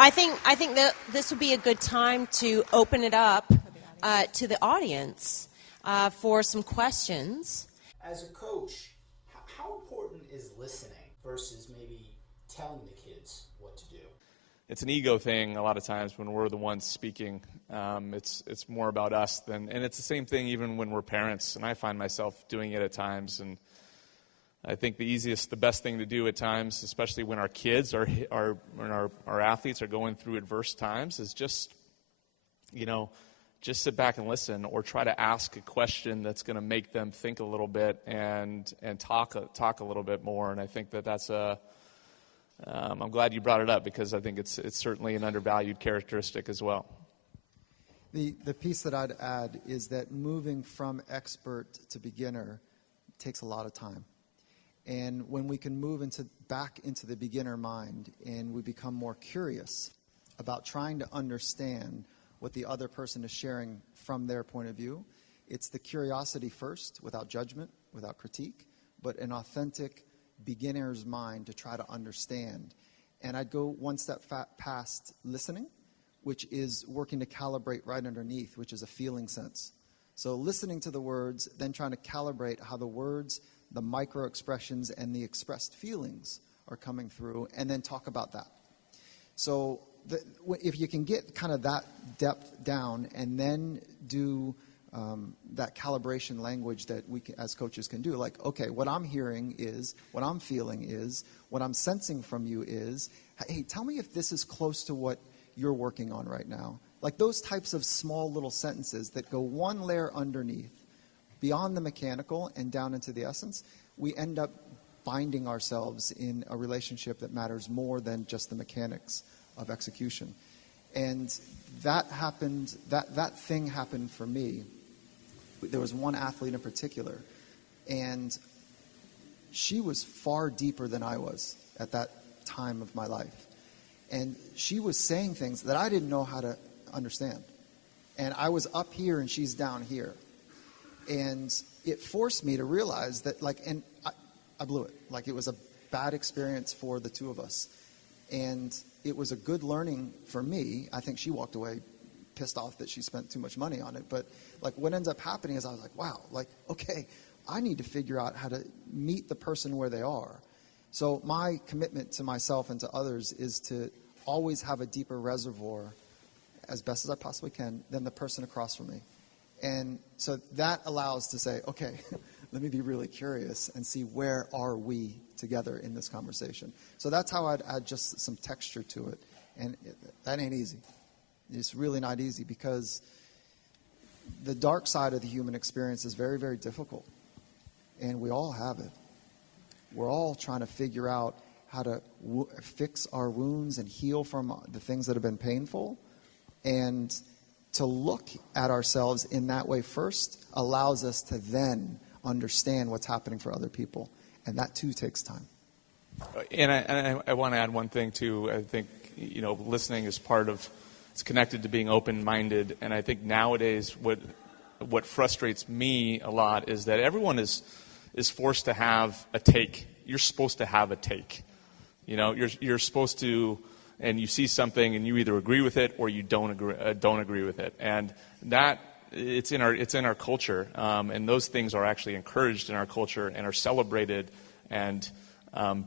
I think that this would be a good time to open it up to the audience for some questions. As a coach, how important is listening versus maybe telling the kids what to do? It's an ego thing a lot of times when we're the ones speaking. It's more about us and it's the same thing even when we're parents, and I find myself doing it at times. And I think the best thing to do at times, especially when our kids when our athletes are going through adverse times, is just sit back and listen, or try to ask a question that's going to make them think a little bit and talk a little bit more. And I think that's I'm glad you brought it up, because I think it's certainly an undervalued characteristic as well. The piece that I'd add is that moving from expert to beginner takes a lot of time. And when we can move back into the beginner mind and we become more curious about trying to understand what the other person is sharing from their point of view, it's the curiosity first, without judgment, without critique, but an authentic beginner's mind to try to understand. And I'd go one step past listening, which is working to calibrate right underneath, which is a feeling sense. So listening to the words, then trying to calibrate how the words, the micro expressions, and the expressed feelings are coming through, and then talk about that. So if you can get kind of that depth down and then do that calibration language that we as coaches can do, like, okay, what I'm hearing is, what I'm feeling is, what I'm sensing from you is, hey, tell me if this is close to what you're working on right now. Like those types of small little sentences that go one layer underneath, beyond the mechanical and down into the essence, we end up binding ourselves in a relationship that matters more than just the mechanics of execution. And that thing happened for me. There was one athlete in particular, and she was far deeper than I was at that time of my life. And she was saying things that I didn't know how to understand. And I was up here and she's down here. And it forced me to realize that, and I blew it. Like, it was a bad experience for the two of us. And it was a good learning for me. I think she walked away pissed off that she spent too much money on it. But, what ends up happening is I was like, wow, okay, I need to figure out how to meet the person where they are. So my commitment to myself and to others is to always have a deeper reservoir, as best as I possibly can, than the person across from me. And so that allows to say, okay, let me be really curious and see where are we together in this conversation. So that's how I'd add just some texture to it. And that ain't easy. It's really not easy, because the dark side of the human experience is very, very difficult. And we all have it. We're all trying to figure out how to fix our wounds and heal from the things that have been painful. And to look at ourselves in that way first allows us to then understand what's happening for other people. And that too takes time. And I want to add one thing too. I think, listening is it's connected to being open-minded. And I think nowadays what frustrates me a lot is that everyone is forced to have a take. You're supposed to have a take. You're supposed to, and you see something and you either agree with it or you don't agree with it. And that it's in our culture, and those things are actually encouraged in our culture and are celebrated, and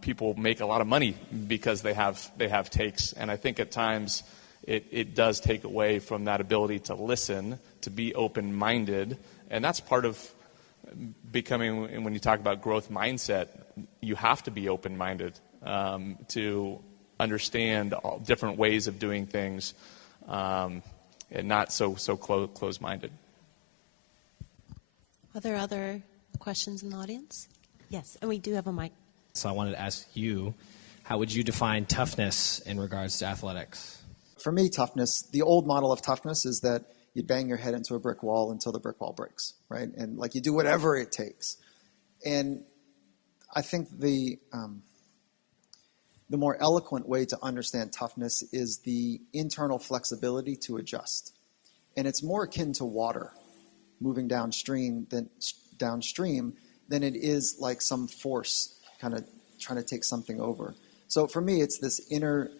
people make a lot of money because they have takes. And I think at times it does take away from that ability to listen, to be open-minded, and that's part of becoming. And when you talk about growth mindset, you have to be open-minded to understand all different ways of doing things, and not so close-minded. Are there other questions in the audience? Yes, and we do have a mic. So I wanted to ask you, how would you define toughness in regards to athletics? For me, toughness, the old model of toughness is that you bang your head into a brick wall until the brick wall breaks, right? And you do whatever it takes. And I think the more eloquent way to understand toughness is the internal flexibility to adjust. And it's more akin to water moving downstream than it is like some force kind of trying to take something over. So for me, it's this inner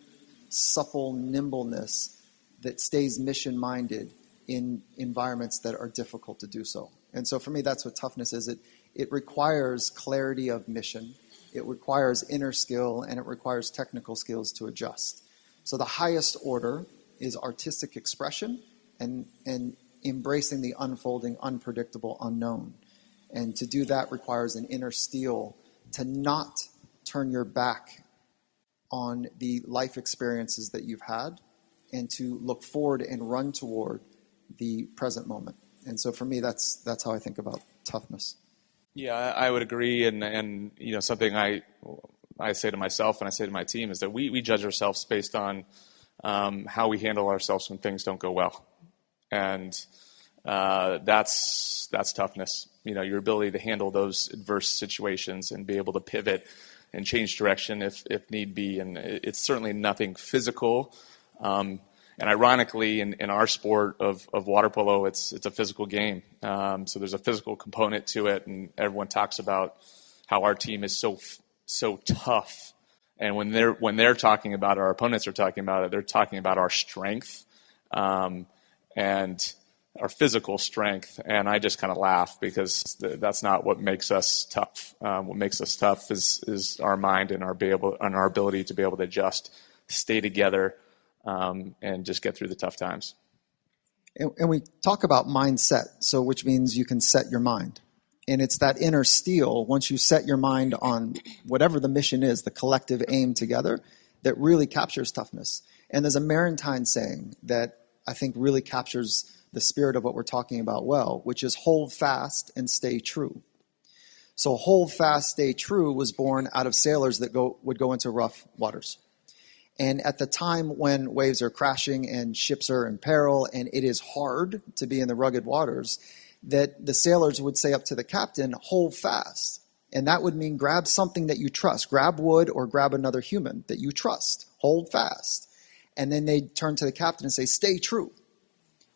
supple nimbleness that stays mission-minded in environments that are difficult to do so. And so for me, that's what toughness is. It requires clarity of mission. It requires inner skill, and it requires technical skills to adjust. So the highest order is artistic expression and embracing the unfolding, unpredictable, unknown. And to do that requires an inner steel to not turn your back on the life experiences that you've had and to look forward and run toward the present moment. And so for me, that's how I think about toughness. Yeah, I would agree, and you know, something I say to myself and I say to my team is that we judge ourselves based on how we handle ourselves when things don't go well, and that's toughness. You know, your ability to handle those adverse situations and be able to pivot and change direction if need be, and it's certainly nothing physical. And ironically, in our sport of water polo, it's a physical game. So there's a physical component to it, and everyone talks about how our team is so tough. And when they're talking about it, our opponents are talking about it, they're talking about our strength and our physical strength. And I just kind of laugh because that's not what makes us tough. What makes us tough is our mind and our ability to be able to adjust, stay together, and just get through the tough times. And we talk about mindset, so which means you can set your mind. And it's that inner steel, once you set your mind on whatever the mission is, the collective aim together, that really captures toughness. And there's a Maritime saying that I think really captures the spirit of what we're talking about well, which is hold fast and stay true. So hold fast, stay true was born out of sailors that would go into rough waters. And at the time when waves are crashing and ships are in peril and it is hard to be in the rugged waters, that the sailors would say up to the captain, hold fast. And that would mean grab something that you trust. Grab wood or grab another human that you trust. Hold fast. And then they'd turn to the captain and say, stay true.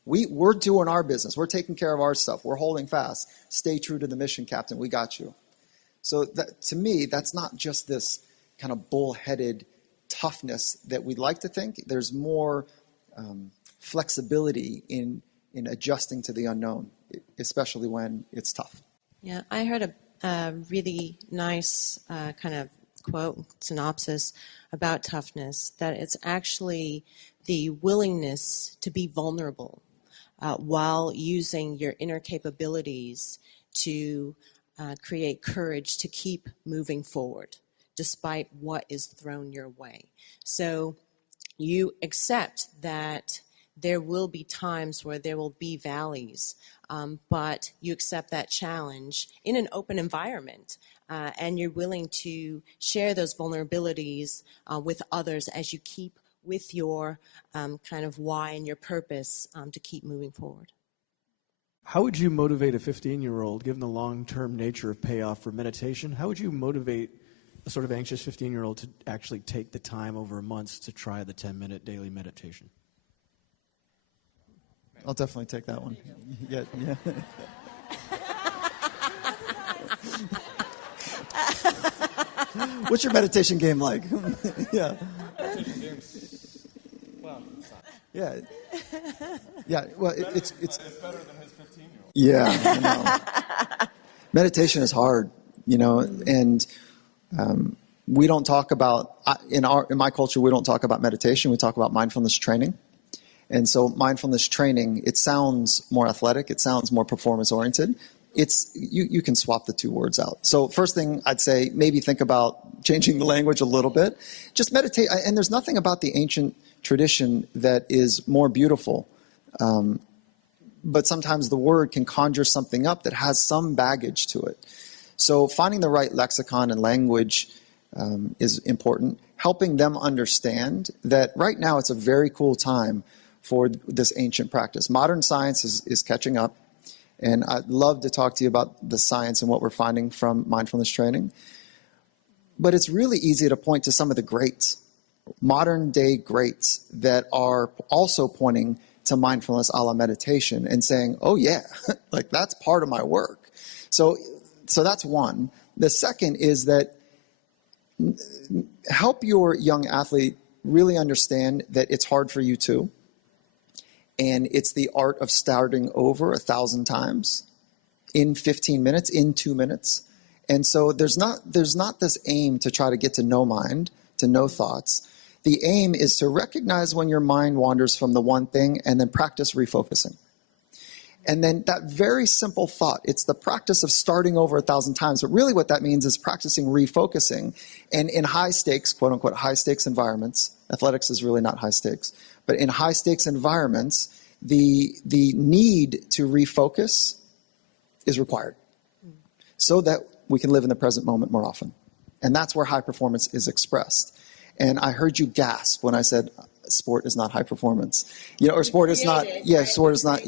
We're doing our business. We're taking care of our stuff. We're holding fast. Stay true to the mission, Captain. We got you. So to me, that's not just this kind of bullheaded toughness that we'd like to think. There's more flexibility in adjusting to the unknown, especially when it's tough. Yeah, I heard a really nice kind of quote, synopsis about toughness, that it's actually the willingness to be vulnerable while using your inner capabilities to create courage to keep moving forward despite what is thrown your way. So you accept that there will be times where there will be valleys, but you accept that challenge in an open environment, and you're willing to share those vulnerabilities with others as you keep with your kind of why and your purpose to keep moving forward. How would you motivate a 15-year-old, given the long-term nature of payoff for meditation, how would you motivate a sort of anxious 15-year-old to actually take the time over months to try the 10-minute daily meditation? I'll definitely take that one. Yeah. What's your meditation game like? Yeah. Yeah. Yeah. Well, it's better than his 15-year-old. Yeah. I know. Meditation is hard, and we don't talk about in my culture. We don't talk about meditation. We talk about mindfulness training. And so mindfulness training, it sounds more athletic. It sounds more performance oriented. You can swap the two words out. So first thing I'd say, maybe think about changing the language a little bit. Just meditate. And there's nothing about the ancient tradition that is more beautiful. But sometimes the word can conjure something up that has some baggage to it. So finding the right lexicon and language is important. Helping them understand that right now it's a very cool time for this ancient practice. Modern science is catching up. And I'd love to talk to you about the science and what we're finding from mindfulness training. But it's really easy to point to some of the greats, modern day greats that are also pointing to mindfulness a la meditation and saying, oh yeah, like that's part of my work. So that's one. The second is that help your young athlete really understand that it's hard for you too. And it's the art of starting over 1,000 times in 15 minutes, in 2 minutes. And so there's not this aim to try to get to no mind, to no thoughts. The aim is to recognize when your mind wanders from the one thing and then practice refocusing. And then that very simple thought, it's the practice of starting over 1,000 times. But really what that means is practicing refocusing. And in high stakes, quote unquote, high stakes environments, athletics is really not high stakes, but in high stakes environments, the need to refocus is required so that we can live in the present moment more often. And that's where high performance is expressed. And I heard you gasp when I said sport is not high performance. Or sport is not, sport is not,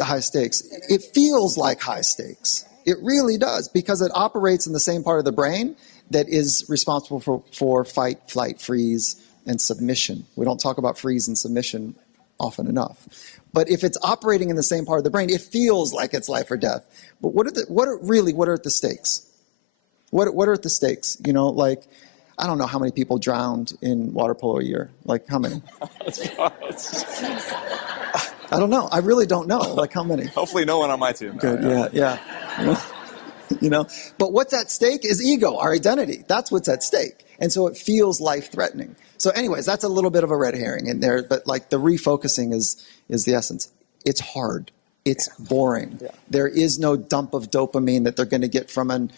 high stakes. It feels like high stakes. It really does, because it operates in the same part of the brain that is responsible for fight, flight, freeze, and submission. We don't talk about freeze and submission often enough. But if it's operating in the same part of the brain, it feels like it's life or death. But what are the stakes? What are the stakes? I don't know how many people drowned in water polo a year. Like, how many? I don't know. I really don't know. Like, how many? Hopefully no one on my team. Good, yeah. But what's at stake is ego, our identity. That's what's at stake. And so it feels life-threatening. So anyways, that's a little bit of a red herring in there. But like the refocusing is the essence. It's hard. It's boring. Yeah. There is no dump of dopamine that they're going to get from a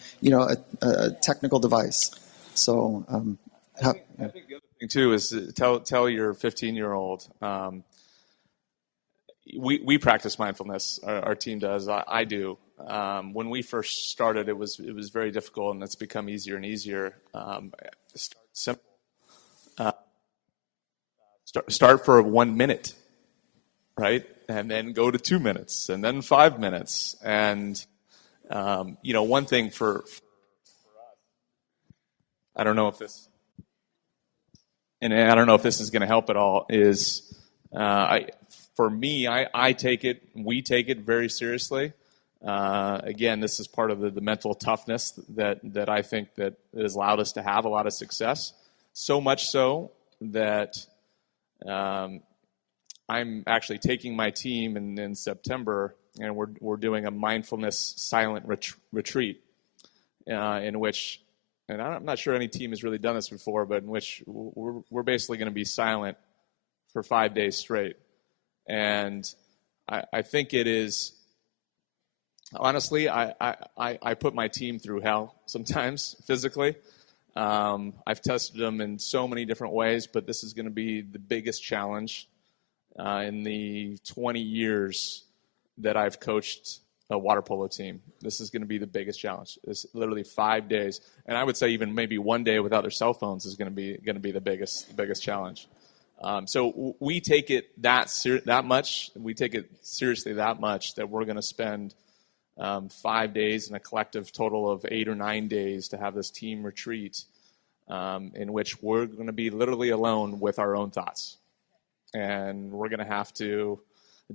technical device. So I think the other thing too is tell your 15-year-old. We practice mindfulness. Our team does. I do. When we first started, it was very difficult, and it's become easier and easier. Start simple. Start for 1 minute, right, and then go to 2 minutes, and then 5 minutes. And one thing for us, I don't know if this is going to help at all. Is for me, we take it very seriously. Again, this is part of the mental toughness that I think that has allowed us to have a lot of success. So much so that I'm actually taking my team in September, and we're doing a mindfulness silent retreat in which, and I'm not sure any team has really done this before, but in which we're basically going to be silent for 5 days straight. And I think it is, honestly, I put my team through hell sometimes physically. I've tested them in so many different ways, but this is going to be the biggest challenge in the 20 years that I've coached a water polo team. This is going to be the biggest challenge. It's literally 5 days, and I would say even maybe 1 day without their cell phones is going to be the biggest challenge. So we take it that much. We take it seriously that much that we're going to spend 5 days in a collective total of 8 or 9 days to have this team retreat in which we're going to be literally alone with our own thoughts. And we're going to have to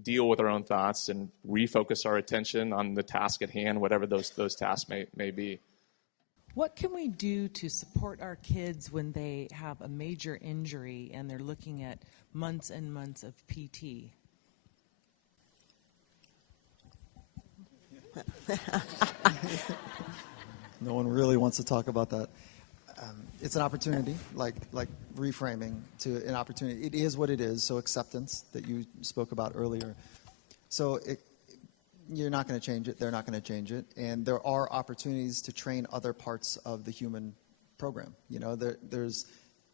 deal with our own thoughts and refocus our attention on the task at hand, whatever those tasks may be. What can we do to support our kids when they have a major injury and they're looking at months and months of PT? No one really wants to talk about that. It's an opportunity, like reframing to an opportunity. It is what it is, so acceptance that you spoke about earlier. So you're not going to change it. They're not going to change it. And there are opportunities to train other parts of the human program. There's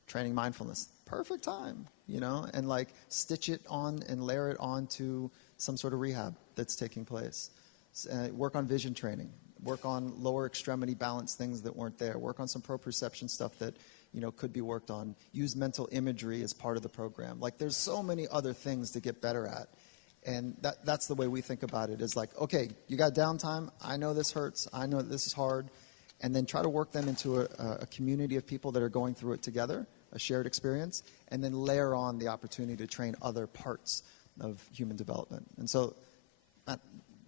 training mindfulness. Perfect time, and like stitch it on and layer it onto some sort of rehab that's taking place. Work on vision training. Work on lower extremity balance things that weren't there. Work on some proprioception stuff that, could be worked on. Use mental imagery as part of the program. Like, there's so many other things to get better at. And that's the way we think about it, is like, okay, you got downtime. I know this hurts. I know this is hard. And then try to work them into a community of people that are going through it together, a shared experience, and then layer on the opportunity to train other parts of human development. And so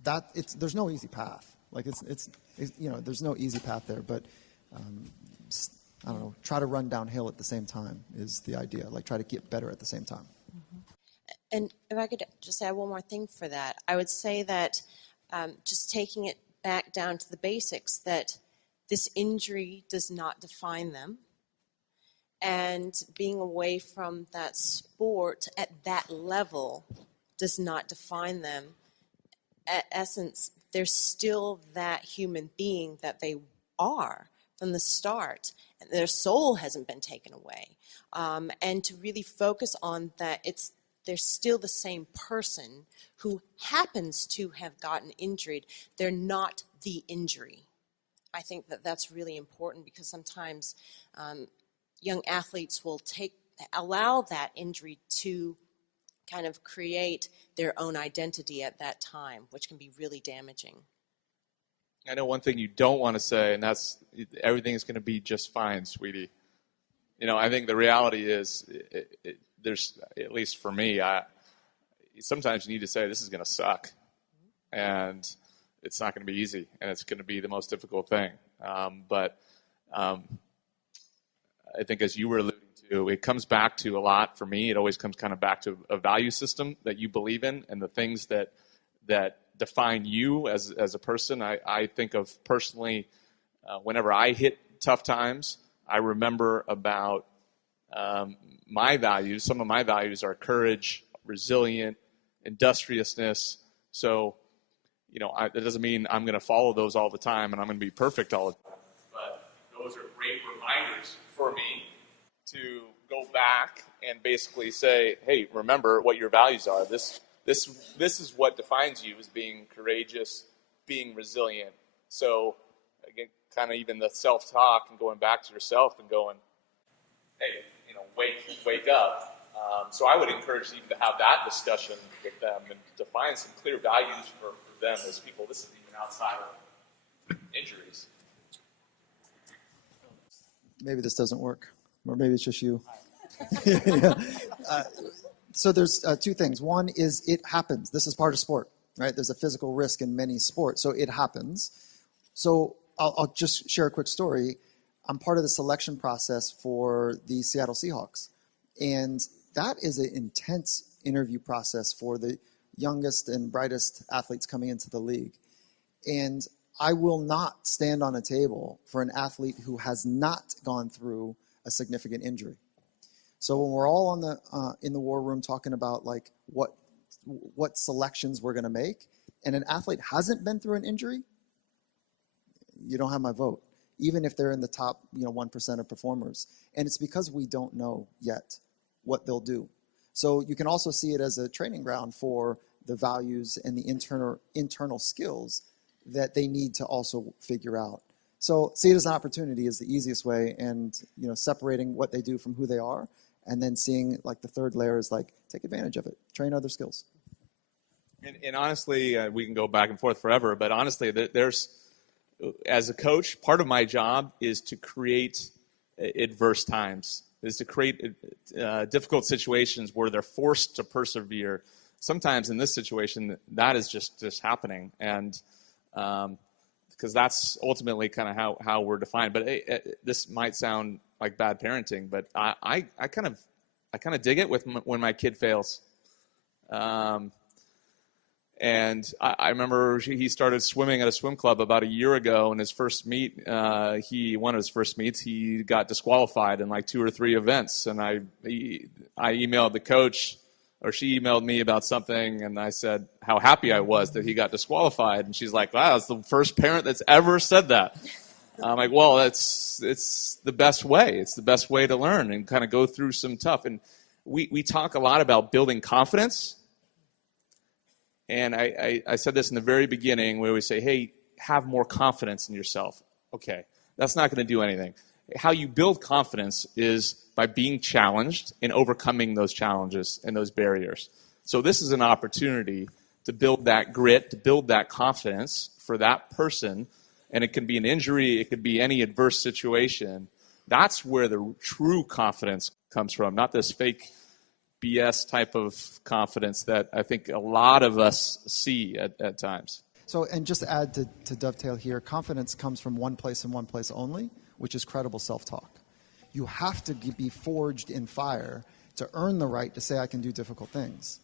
there's no easy path. Like, there's no easy path there, but I don't know, try to run downhill at the same time is the idea. Like try to get better at the same time. And if I could just add one more thing for that, I would say that just taking it back down to the basics, that this injury does not define them. And being away from that sport at that level does not define them. At essence, they're still that human being that they are from the start. And their soul hasn't been taken away. And to really focus on that, they're still the same person who happens to have gotten injured. They're not the injury. I think that that's really important because sometimes young athletes will allow that injury to kind of create their own identity at that time, which can be really damaging. I know one thing you don't want to say, and that's everything is going to be just fine, sweetie. I think the reality is, there's, at least for me, sometimes you need to say this is going to suck, and it's not going to be easy, and it's going to be the most difficult thing. But I think, as you were alluding to, it comes back to a lot for me. It always comes kind of back to a value system that you believe in, and the things that define you as a person. I think of personally, whenever I hit tough times, I remember about my values. Some of my values are courage, resilient, industriousness. So, it doesn't mean I'm going to follow those all the time and I'm going to be perfect all the time. But those are great reminders for me to go back and basically say, hey, remember what your values are. This is what defines you as being courageous, being resilient. So, again, kind of even the self-talk and going back to yourself and going, hey, wake up. So I would encourage you to have that discussion with them and define some clear values for them as people. This is even outside of injuries. Maybe this doesn't work, or maybe it's just you. Yeah. So there's two things. One is it happens. This is part of sport, right? There's a physical risk in many sports, so it happens. So I'll just share a quick story. I'm part of the selection process for the Seattle Seahawks, and that is an intense interview process for the youngest and brightest athletes coming into the league. And I will not stand on a table for an athlete who has not gone through a significant injury. So when we're all in the war room talking about like what selections we're going to make, and an athlete hasn't been through an injury, you don't have my vote, even if they're in the top 1% of performers. And it's because we don't know yet what they'll do. So you can also see it as a training ground for the values and the internal skills that they need to also figure out. So see it as an opportunity is the easiest way, and separating what they do from who they are, and then seeing like the third layer is like take advantage of it, train other skills. And honestly, we can go back and forth forever, but honestly, there's, as a coach, part of my job is to create adverse times, is to create difficult situations where they're forced to persevere. Sometimes in this situation, that is just happening, and because that's ultimately kind of how we're defined. But this might sound like bad parenting, but I kind of dig it when my kid fails. And I remember he started swimming at a swim club about a year ago. In his first meet, one of his first meets, he got disqualified in like 2 or 3 events. And I emailed the coach, or she emailed me about something, and I said how happy I was that he got disqualified. And she's like, wow, that's the first parent that's ever said that. I'm like, well, it's the best way. It's the best way to learn and kind of go through some tough. And we talk a lot about building confidence. And I said this in the very beginning, where we say, hey, have more confidence in yourself. Okay, that's not going to do anything. How you build confidence is by being challenged and overcoming those challenges and those barriers. So this is an opportunity to build that grit, to build that confidence for that person. And it can be an injury, it could be any adverse situation. That's where the true confidence comes from, not this fake BS type of confidence that I think a lot of us see at times. So, and just to add to dovetail here, confidence comes from one place and one place only, which is credible self-talk. You have to be forged in fire to earn the right to say I can do difficult things.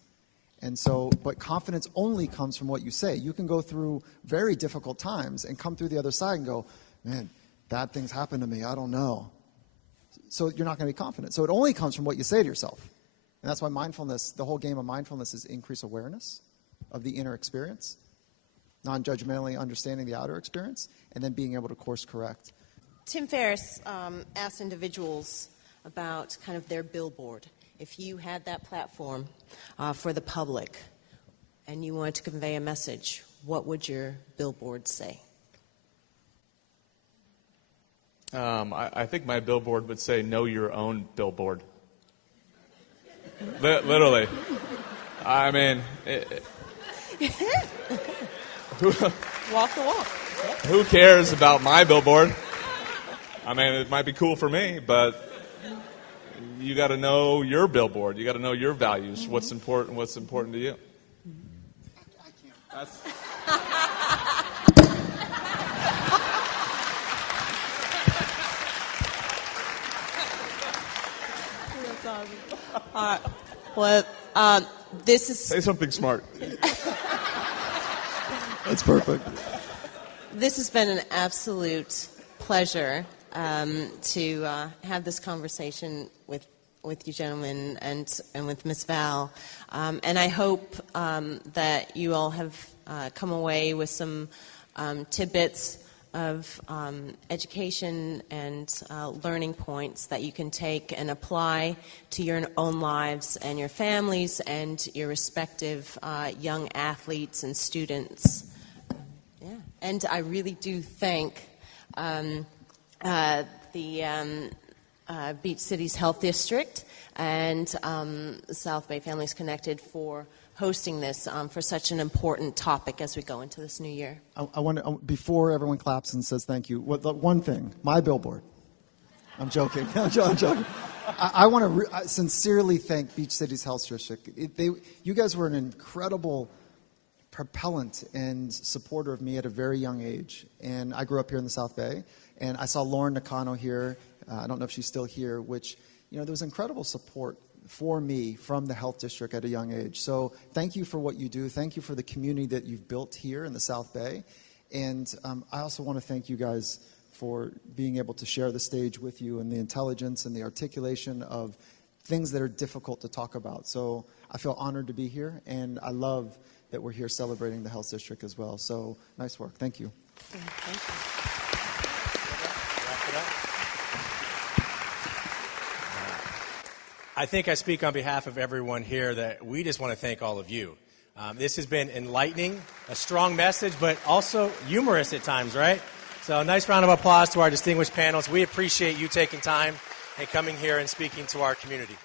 And so, but confidence only comes from what you say. You can go through very difficult times and come through the other side and go, man, bad things happen to me, I don't know. So you're not going to be confident. So it only comes from what you say to yourself. And that's why mindfulness, the whole game of mindfulness is increase awareness of the inner experience, non-judgmentally understanding the outer experience, and then being able to course correct. Tim Ferriss asked individuals about kind of their billboard. If you had that platform for the public and you wanted to convey a message, what would your billboard say? I think my billboard would say, know your own billboard. Literally. I mean, Walk the walk. who cares about my billboard? I mean, it might be cool for me, but you got to know your billboard. You got to know your values. What's important to you. That's... Well, this is... Say something smart. That's perfect. This has been an absolute pleasure to have this conversation with you gentlemen and with Ms. Val. And I hope that you all have come away with some tidbits of education and learning points that you can take and apply to your own lives and your families and your respective young athletes and students. Yeah. And I really do thank the Beach Cities Health District and South Bay Families Connected for hosting this for such an important topic as we go into this new year. I want to, before everyone claps and says thank you, one thing, my billboard. I'm joking. I'm joking. I want to sincerely thank Beach Cities Health District. You guys were an incredible propellant and supporter of me at a very young age. And I grew up here in the South Bay, and I saw Lauren Nakano here. I don't know if she's still here, which, there was incredible support for me from the health district at a young age. So thank you for what you do. Thank you for the community that you've built here in the South Bay. And I also want to thank you guys for being able to share the stage with you and the intelligence and the articulation of things that are difficult to talk about. So I feel honored to be here, and I love that we're here celebrating the health district as well. So nice work. Thank you. Thank you. I think I speak on behalf of everyone here that we just want to thank all of you. This has been enlightening, a strong message, but also humorous at times, right? So a nice round of applause to our distinguished panels. We appreciate you taking time and coming here and speaking to our community.